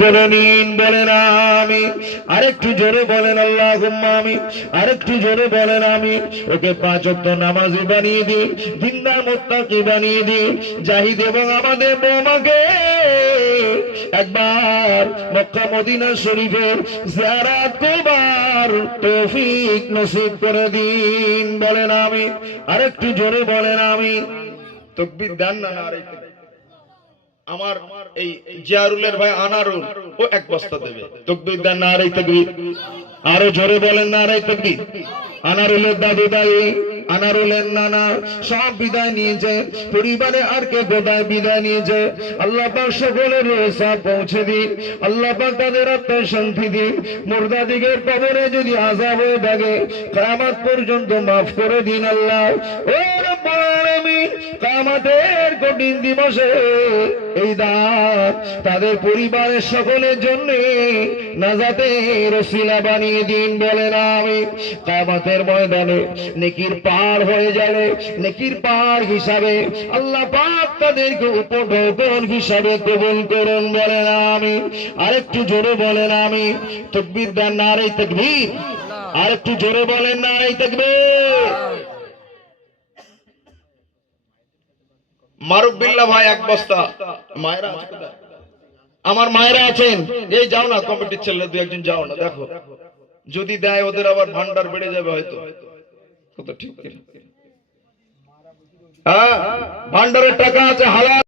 করে নিন, বলেন আমিন। আরেকটু জোরে বলেন আল্লাহুম্মা আমিন। আরেকটু জোরে বলেন আমিন। ওকে 5 ওয়াক্ত নামাজি বানিয়ে দিন, দিনদার মুত্তাকি বানিয়ে দিন। জাহিদ এবং আমাদের বৌমাকে একবার মক্কা মদিনা শরীফের জিয়ারত করবার তৌফিক নসিব করে দিন, বলেন আমিন। আরেকটু জোরে বলেন আমিন। তাকবীর দেন না, না আরেকটু। আমার এই জিয়ারুলের ভাই আনারুল ও এক বস্তা দেবে। তাকবীর দেন না আরেকটু তাকবীর। আরো জোরে বলেন না আরেকটু তাকবীর। আনারুলের দাদু দাই, আনারুলের নানা সব বিদায় নিয়েছে, পরিবারে আর কে কোথায় বিদায় নিয়েছে। আল্লাহ পাক সকলের রোজা পৌঁছে দিন, আল্লাহ পাক তাদের আত্মার শান্তি দিন। মুর্দাদিগের কবরে যদি আযাব হয়ে থাকে কিয়ামত পর্যন্ত মাফ করে দিন আল্লাহ। ও রব্বুল আলামিন, কিয়ামতের কঠিন দিবসে এই দান তাদের পরিবারের সকলের জন্য নাজাতের ওসিলা বানিয়ে দিন, বলেন আমিন। কিয়ামতের ময়দানে নেকির পার হয়ে যাবে, নেকির পার হিসাবে আল্লাহ পাক তাদেরকে উপঢৌকন হিসাবে কবুল করুন, বলেন আমিন। আরেকটু জোরে বলেন আমিন। তাকবীর দেন, নারে তাকবীর। আরেকটু জোরে বলেন, নারে তাকবীর। মারুফ বিল্লাহ ভাই এক বস্তা। মায়েরা আছে কোথায়? আমার মায়েরা আছেন, এই যাও না, কমিটির ছেলে দুই একজন যাও না, দেখো যদি দেয় ওদের আবার ভান্ডার বেড়ে যাবে হয়তো। কত ঠিক, হ্যাঁ ভান্ডারের টাকা আছে হালাল।